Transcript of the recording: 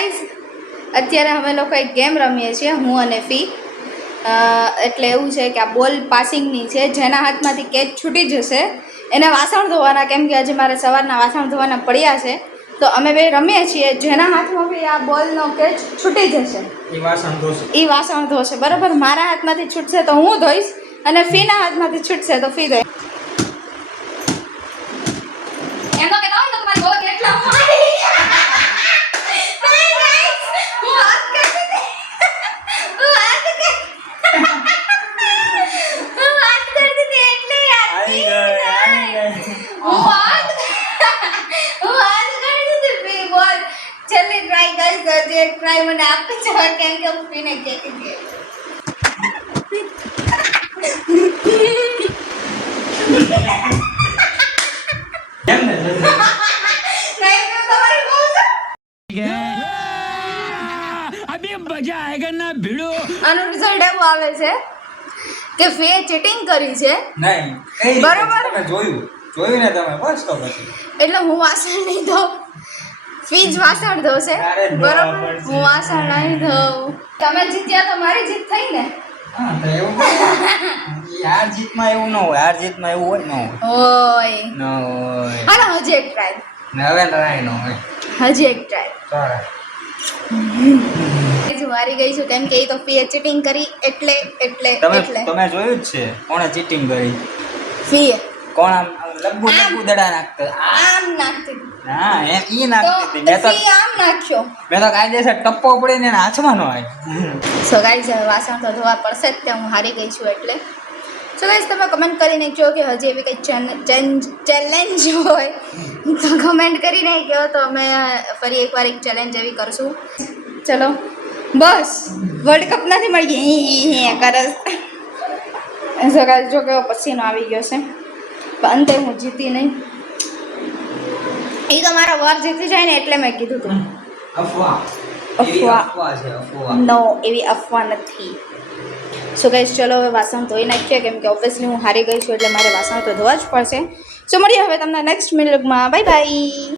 guys અત્યારે અમે લોકો એક ગેમ રમીએ છીએ હું અને ફી એટલે એવું છે કે આ બોલ પાસિંગની છે જેના હાથમાંથી કેચ છૂટી જશે એને વાસણ ધોવાના કેમ કે આજે મારે સવારના વાસણ ધોવાના પડ્યા છે તો અમે બે રમીએ છીએ જેના હાથમાં બી આ બોલનો કેચ છૂટી જશે એ વાસણ ધોશે બરાબર મારા હાથમાંથી છૂટશે તો હું ધોઈશ અને ફીના હાથમાંથી છૂટશે તો ફી ધોઈ એમ તો કહેતા હોય ને તમારી બોલ કેટલા ट्राई मैंने आपको चाह केम के पीने के लिए अभी मजा आएगा ना भिड़ो આનો રિઝલ્ટ એવો આવે છે કે ફે ચીટિંગ કરી છે નહીં બરોબર તમે જોયું ને તમે બસ તો પછી એટલે હું વાસણ નહીં ધોઉં ફીજ વાસણ ધોશે બરોબર હું વાસણ નહીં ધોઉં તમે જીત્યા તો મારી જીત થઈ ને હા તો એવું યાર જીતમાં એવું ન હોય હાર જીતમાં એવું હોય ન હોય હોય હાલો હજી એક ટ્રાય ને હવે ટ્રાય ન હોય હજી એક ટ્રાય ચાલે હું હારી ગઈ છું કેમ કે એ તો ફીએ ચીટિંગ કરી એટલે તમે જોયું જ છે કોણે ચીટિંગ કરી ફીએ કોણ આમ લગુ દડા નાખતો આમ નાખતી હા એમ ઈ તો નાખતી મેં તો ફી આમ નાખ્યો મેં તો કાયદેસર ટપ્પો પડીને એના હાથમાં ન આવી સો ગાઈઝ વાસણ તો ધોવા પડશે જ ત્યાં હું હારી ગઈ છું એટલે સો ગાઈઝ તમે કમેન્ટ કરીને કહો કે હજી એવી કંઈ ચેલેન્જ હોય તો કમેન્ટ કરીને કહો તો અમે ફરી એકવાર એક ચેલેન્જ એવી કરશું ચલો બસ વર્લ્ડ કપ નથી મળી કરસ સો ગાઈઝ જો કેવો પસીનો આવી ગયો છે પણ અંતે હું જીતી નહીં એ તો મારા વર જીતી જાય ને એટલે મેં કીધું હતું અફવા નો એવી અફવા નથી સો ગાઈસ ચલો હવે વાસણ ધોઈ નાખીએ કેમ કે ઓબ્વિયસલી હું હારી ગઈ છું એટલે મારે વાસણ તો ધોવા જ પડશે સો મળીએ હવે તમને નેક્સ્ટ મિનિટમાં બાય બાય